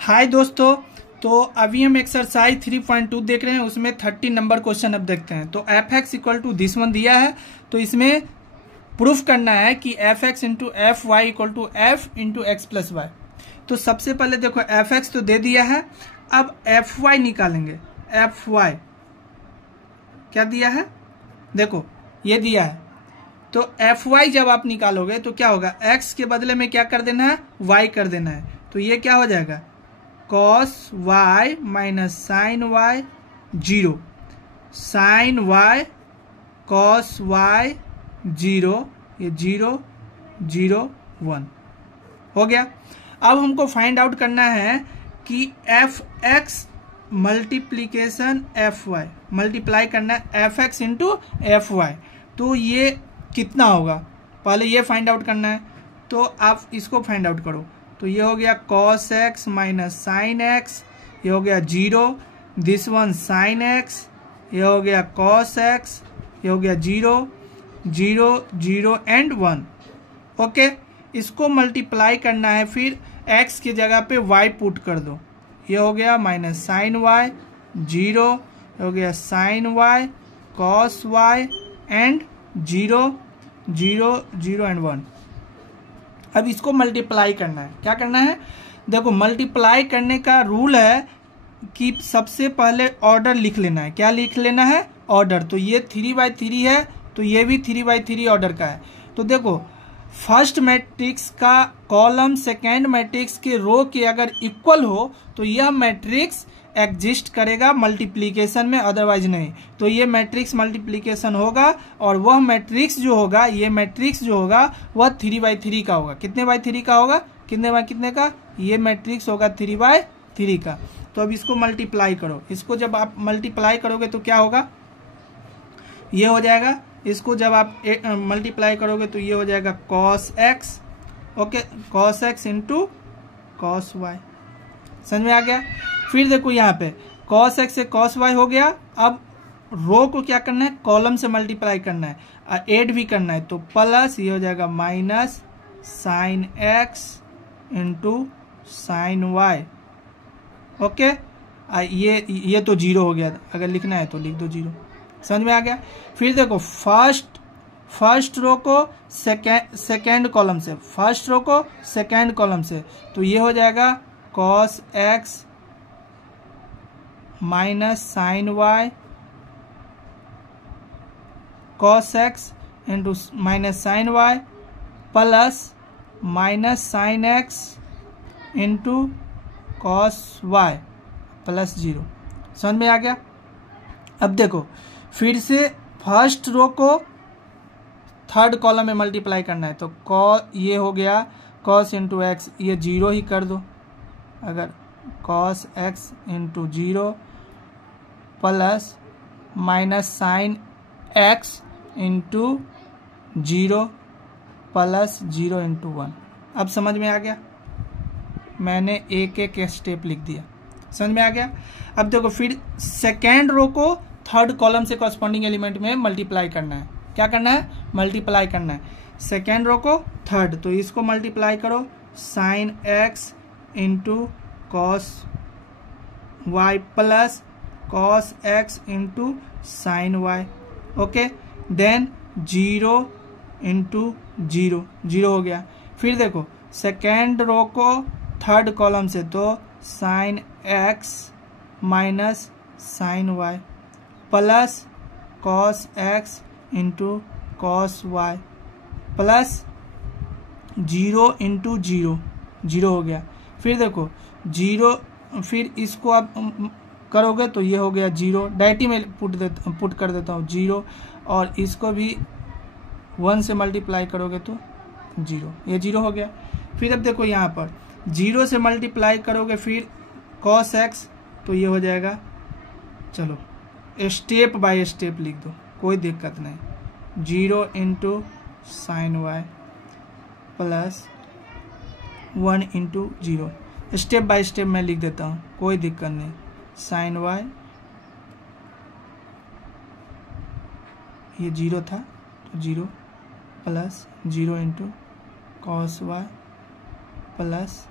हाय दोस्तों, तो अभी हम एक्सरसाइज 3.2 देख रहे हैं। उसमें 30 नंबर क्वेश्चन अब देखते हैं। तो f x equal to this one दिया है, तो इसमें प्रूफ करना है कि f x into f y equal to f into x plus y. तो सबसे पहले देखो एफ एक्स तो दे दिया है, अब एफ वाई निकालेंगे। एफ वाई क्या दिया है, देखो ये दिया है। तो एफ वाई जब आप निकालोगे तो क्या होगा, एक्स के बदले में क्या कर देना है, वाई कर देना है। तो ये क्या हो जाएगा, cos Y minus sine y, zero, sine y cos y zero, ये जीरो जीरो वन हो गया। अब हमको फाइंड आउट करना है कि f x multiplication f y, multiply करना है f x into f y. तो ये कितना होगा, पहले ये फाइंड आउट करना है। तो आप इसको फाइंड आउट करो। तो ये हो गया cos x minus sine x, ये हो गया zero, this one sine x, ये हो गया कॉस एक्स, ये हो गया zero zero zero and one. Okay, इसको मल्टीप्लाई करना है, फिर एक्स की जगह पे वाई पुट कर दो। ये हो गया माइनस साइन वाई, जीरो, हो गया sine y cos y and zero zero zero and one. अब इसको मल्टीप्लाई करना है। क्या करना है, देखो मल्टीप्लाई करने का रूल है कि सबसे पहले ऑर्डर लिख लेना है। क्या लिख लेना है, ऑर्डर। तो ये 3/3 है, तो ये भी 3/3 ऑर्डर का है। तो देखो फर्स्ट मैट्रिक्स का कॉलम सेकेंड मैट्रिक्स के रो के अगर इक्वल हो तो यह मैट्रिक्स एग्जिस्ट करेगा मल्टीप्लीकेशन में, अदरवाइज नहीं। तो ये मैट्रिक्स मल्टीप्लीकेशन होगा, और वह मैट्रिक्स जो होगा, ये मैट्रिक्स जो होगा वह 3/3 का होगा। कितने बाई 3 का होगा, कितने बाई कितने का, ये मैट्रिक्स होगा 3/3 का। तो अब इसको मल्टीप्लाई करो। इसको जब आप मल्टीप्लाई करोगे तो क्या होगा, ये हो जाएगा। इसको जब आप मल्टीप्लाई करोगे तो ये हो जाएगा cos x, okay, cos x into cos y. समझ में आ गया। फिर देखो यहाँ पे कॉस एक्स से कॉस वाई हो गया। अब रो को क्या करना है, कॉलम से मल्टीप्लाई करना है, ऐड भी करना है। तो प्लस ये हो जाएगा minus sine x into sine y. Okay, ये तो जीरो हो गया, अगर लिखना है तो लिख दो जीरो। समझ में आ गया। फिर देखो फर्स्ट रो को सेकेंड कॉलम से, फर्स्ट रो को सेकेंड कॉलम से, तो ये हो जाएगा cos x minus sine y cos x into minus sine Y plus minus sine x into cos y plus zero. समझ में आ गया। अब देखो फिर से फर्स्ट रो को थर्ड कॉलम में मल्टीप्लाई करना है। तो ये हो गया कॉस इंटू एक्स, ये जीरो ही कर दो, अगर cos x into zero plus minus sine x into zero plus zero into one. अब समझ में आ गया, मैंने एक एक स्टेप लिख दिया। समझ में आ गया। अब देखो फिर सेकेंड रो को थर्ड कॉलम से कॉरस्पॉन्डिंग एलिमेंट में मल्टीप्लाई करना है। क्या करना है, मल्टीप्लाई करना है सेकेंड रो को थर्ड। तो इसको मल्टीप्लाई करो, sine x into cos y plus cos x into sine y. Okay, then zero into zero, zero हो गया। फिर देखो सेकेंड रो को थर्ड कॉलम से, तो sine x minus sine Y plus cos x into cos y plus zero into zero, zero हो गया। फिर देखो जीरो, फिर इसको आप करोगे तो ये हो गया जीरो, डायरेक्टली में पुट कर देता हूँ जीरो, और इसको भी 1 से मल्टीप्लाई करोगे तो जीरो, ये जीरो हो गया। फिर अब देखो यहाँ पर जीरो से मल्टीप्लाई करोगे फिर कॉस एक्स, तो ये हो जाएगा, चलो स्टेप बाय स्टेप लिख दो, कोई दिक्कत नहीं। Zero into sine Y plus 1 into zero, step by step मैं लिख देता हूँ, कोई दिक्कत नहीं। साइन वाई, ये जीरो था तो zero plus zero into cos y plus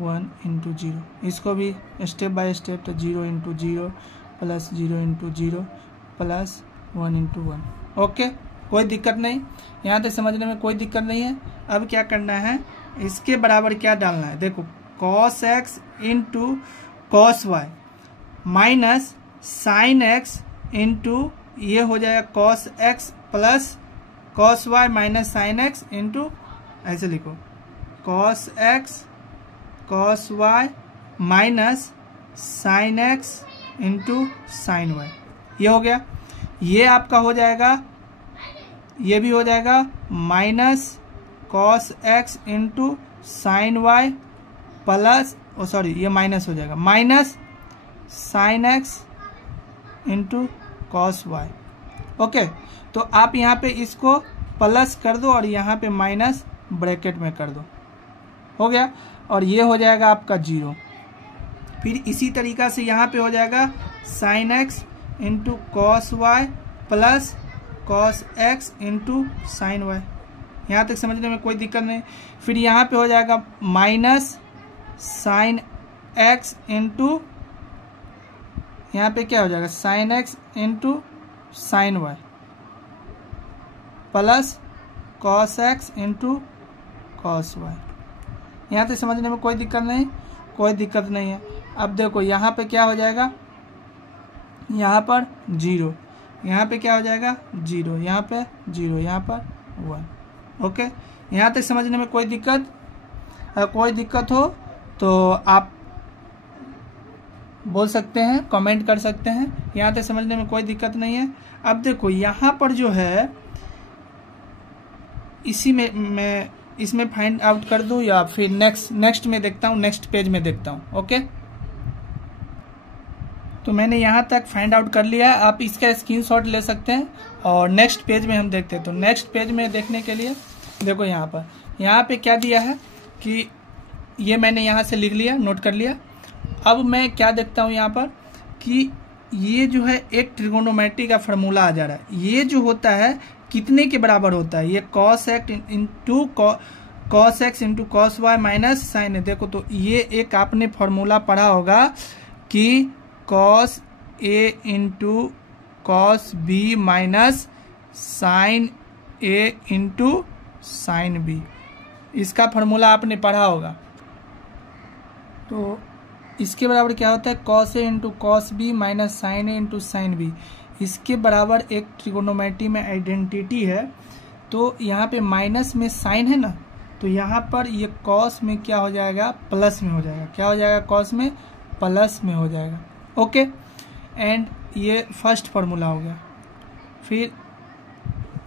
1 into 0, इसको भी स्टेप बाय स्टेप, तो 0 into 0 plus 0 into 0 plus 1 into 1। Okay, कोई दिक्कत नहीं, यहाँ तक समझने में कोई दिक्कत नहीं है। अब क्या करना है, इसके बराबर क्या डालना है, देखो cos x into cos y minus sine x into ये हो जाएगा cos x plus cos y minus sine x into, ऐसे लिखो cos x cos y minus sine x into sine y। ये हो गया, ये आपका हो जाएगा, ये भी हो जाएगा minus cos x into sine y plus, oh sorry ये माइनस हो जाएगा, minus sine x into cos y। Okay, तो आप यहाँ पे इसको प्लस कर दो और यहाँ पे माइनस ब्रैकेट में कर दो, हो गया, और ये हो जाएगा आपका 0। फिर इसी तरीका से यहाँ पे हो जाएगा sine x into cos y plus कॉस x इंटू साइन वाई। यहाँ तक समझने में कोई दिक्कत नहीं। फिर यहाँ पे हो जाएगा माइनस साइन x इंटू, यहाँ पे क्या हो जाएगा sine x into sine Y plus कॉस x इंटू कॉस वाई। यहाँ तक समझने में कोई दिक्कत नहीं, कोई दिक्कत नहीं है। अब देखो यहाँ पे क्या हो जाएगा, यहाँ पर 0, यहाँ पे क्या हो जाएगा 0, यहाँ पे 0, यहाँ पर 1। ओके, यहाँ तक समझने में कोई दिक्कत हो तो आप बोल सकते हैं, कमेंट कर सकते हैं। यहाँ तक समझने में कोई दिक्कत नहीं है। अब देखो यहाँ पर जो है इसी में मैं इसमें फाइंड आउट कर दूं या फिर नेक्स्ट में देखता हूँ, नेक्स्ट पेज में देखता हूँ। ओके, तो मैंने यहाँ तक फाइंड आउट कर लिया है। आप इसका स्क्रीनशॉट ले सकते हैं और नेक्स्ट पेज में हम देखते हैं। तो नेक्स्ट पेज में देखने के लिए देखो यहाँ पे क्या दिया है कि ये मैंने यहाँ से लिख लिया, नोट कर लिया। अब मैं क्या देखता हूँ यहाँ पर कि ये जो है एक ट्रिगोनोमेट्री का फार्मूला आ जा रहा है। ये जो होता है कितने के बराबर होता है, ये cos x into cos x into cos Y minus sine है। देखो तो ये एक आपने फार्मूला पढ़ा होगा कि cos A into cos B minus sine A into sine B, इसका फार्मूला आपने पढ़ा होगा। तो इसके बराबर क्या होता है cos A into cos B minus sine A into sine B. इसके बराबर एक ट्रिगोनोमेट्री में आइडेंटिटी है। तो यहाँ पे माइनस में साइन है ना, तो यहाँ पर ये कॉस में क्या हो जाएगा प्लस में हो जाएगा। क्या हो जाएगा कॉस में प्लस में हो जाएगा। ओके, एंड ये फर्स्ट फार्मूला हो गया। फिर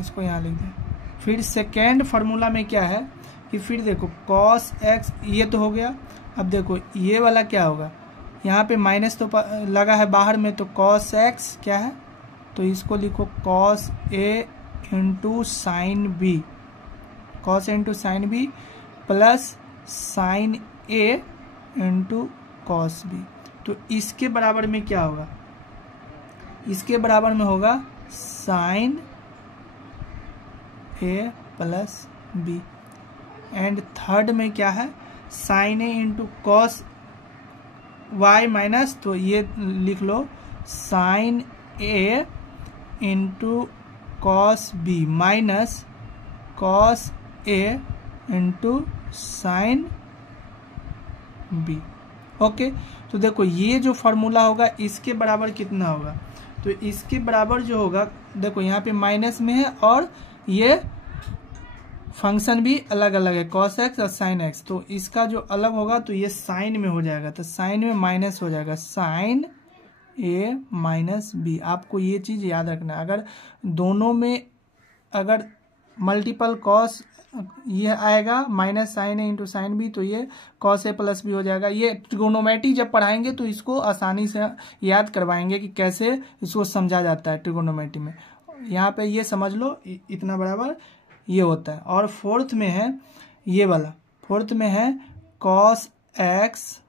इसको यहाँ लिख दें। फिर सेकेंड फार्मूला में क्या है कि फिर देखो कॉस एक्स, ये तो हो गया। अब देखो ये वाला क्या होगा, यहाँ पे माइनस तो लगा है बाहर में, तो कॉस एक्स क्या है, तो इसको लिखो cos A into sine B, cos into sine B plus sine A into cos B. तो इसके बराबर में क्या होगा, इसके बराबर में होगा sine A plus B. And third में क्या है sine A into cos Y minus, तो ये लिख लो sine A into cos B minus cos A into sine B. Okay, तो देखो ये जो फॉर्मूला होगा इसके बराबर कितना होगा, तो इसके बराबर जो होगा देखो यहाँ पे माइनस में है और ये फंक्शन भी अलग अलग है कॉस एक्स और साइन एक्स। तो इसका जो अलग होगा तो ये साइन में हो जाएगा, तो साइन में माइनस हो जाएगा साइन ए माइनस बी। आपको ये चीज़ याद रखना है। अगर दोनों में अगर मल्टीपल कॉस ये आएगा minus sine A into sine B, तो ये कॉस ए प्लस बी हो जाएगा। ये ट्रिगोनोमेट्री जब पढ़ाएंगे तो इसको आसानी से याद करवाएंगे कि कैसे इसको समझा जाता है ट्रिगोनोमेट्री में। यहाँ पे ये समझ लो इतना बराबर ये होता है। और फोर्थ में है ये वाला, फोर्थ में है कॉस एक्स,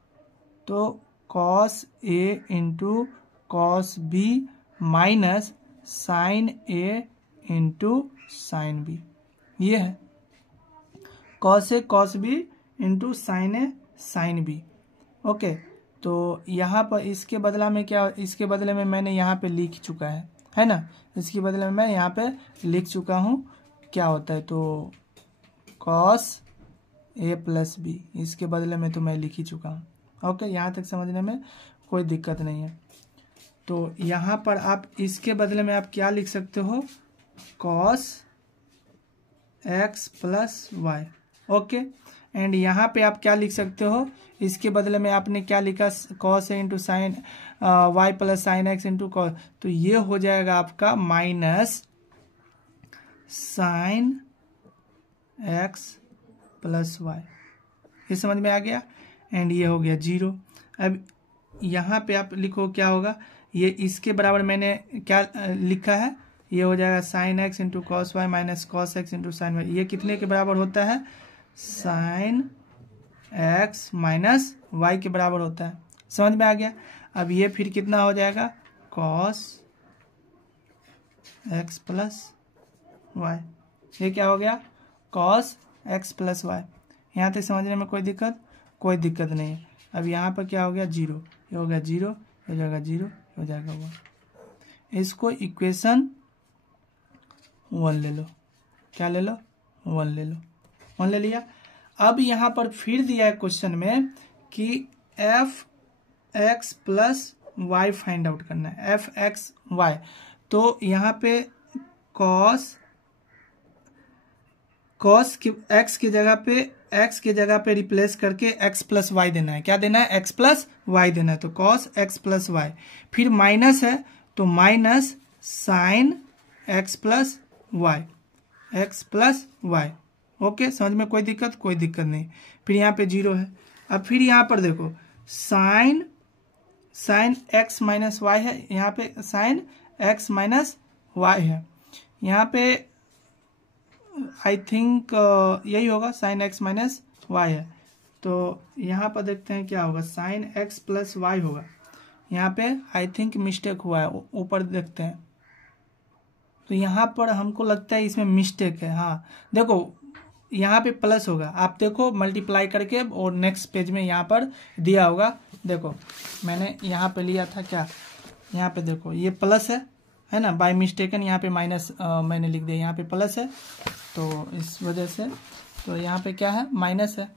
तो cos A into cos B minus sine A into sine B. ये है cos A cos B into sine A sine B. Okay, तो यहाँ पर इसके बदला में क्या, इसके बदले में मैंने यहाँ पे लिख चुका है ना, इसके बदले में मैं यहाँ पे लिख चुका हूँ क्या होता है, तो कॉस ए प्लस बी, इसके बदले में तो मैं लिख ही चुका हूँ। ओके, यहाँ तक समझने में कोई दिक्कत नहीं है। तो यहाँ पर आप इसके बदले में आप क्या लिख सकते हो, cos x plus y. Okay, and यहाँ पे आप क्या लिख सकते हो, इसके बदले में आपने क्या लिखा, cos A into sine Y plus sine x into cos, तो ये हो जाएगा आपका minus sine x plus Y. ये समझ में आ गया, एंड ये हो गया 0। अब यहाँ पे आप लिखो क्या होगा, ये इसके बराबर मैंने क्या लिखा है, ये हो जाएगा sine x into cos Y minus cos x into sine y. ये कितने के बराबर होता है, साइन एक्स माइनस वाई के बराबर होता है। समझ में आ गया। अब ये फिर कितना हो जाएगा, कॉस एक्स प्लस वाई। ये क्या हो गया, कॉस एक्स प्लस वाई। यहाँ तक समझने में कोई दिक्कत नहीं है। अब यहाँ पर क्या हो गया, 0, ये हो गया 0, हो जाएगा 0, हो जाएगा 1। इसको इक्वेशन 1 ले लो। क्या ले लो, 1 ले लो। 1 ले लिया। अब यहाँ पर फिर दिया है क्वेश्चन में कि f x plus y find out करना है, एफ एक्स वाई। तो यहाँ पे कॉस एक्स की जगह पे रिप्लेस करके एक्स प्लस वाई देना है। क्या देना है, एक्स प्लस वाई देना है। तो कॉस एक्स प्लस वाई, फिर माइनस है तो minus sine x plus y, x plus y. Okay, समझ में कोई दिक्कत नहीं। फिर यहाँ पे 0 है। अब फिर यहाँ पर देखो साइन एक्स माइनस वाई है, यहाँ पे साइन एक्स माइनस वाई है। यहाँ पे आई थिंक यही होगा, साइन एक्स माइनस वाई है। तो यहाँ पर देखते हैं क्या होगा, साइन एक्स प्लस वाई होगा। यहाँ पे आई थिंक मिस्टेक हुआ है, ऊपर देखते हैं। तो यहाँ पर हमको लगता है इसमें मिस्टेक है। हाँ देखो, यहाँ पे प्लस होगा, आप देखो मल्टीप्लाई करके, और नेक्स्ट पेज में यहाँ पर दिया होगा। देखो मैंने यहाँ पे लिया था क्या, यहाँ पे देखो ये प्लस है ना, बाय मिस्टेकन यहाँ पे माइनस मैंने लिख दिया, यहाँ पे प्लस है तो इस वजह से, तो यहाँ पे क्या है, माइनस है।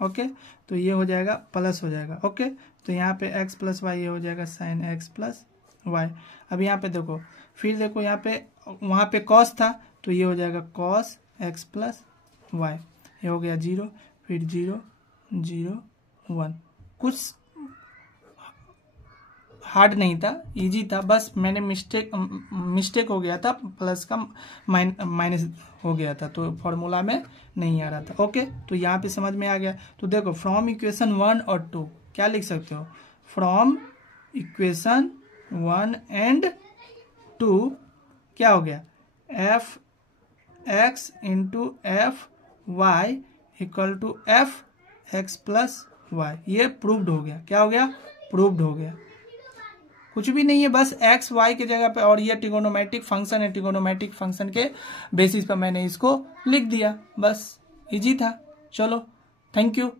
ओके, तो ये हो जाएगा प्लस हो जाएगा। ओके, तो यहाँ पे एक्स प्लस वाई, ये हो जाएगा साइन एक्स प्लस वाई। अब यहाँ पे देखो, फिर देखो यहाँ पे, वहाँ पे कॉस था तो ये हो जाएगा कॉस एक्स प्लस वाई। ये हो गया 0, फिर 0 0 1। कुछ हार्ड नहीं था, इजी था, बस मैंने मिस्टेक हो गया था, प्लस का माइनस हो गया था, तो फॉर्मूला में नहीं आ रहा था। ओके, तो यहाँ पे समझ में आ गया। तो देखो फ्रॉम इक्वेशन 1 और 2 क्या लिख सकते हो, फ्रॉम इक्वेशन 1 एंड 2 क्या हो गया, f x into f y equal to f x plus Y. ये प्रूव्ड हो गया। क्या हो गया, प्रूव्ड हो गया। कुछ भी नहीं है, बस एक्स वाई के जगह पे, और ये ट्रिगोनोमेट्रिक फंक्शन है, ट्रिगोनोमेट्रिक फंक्शन के बेसिस पर मैंने इसको लिख दिया, बस इजी था। चलो, थैंक यू।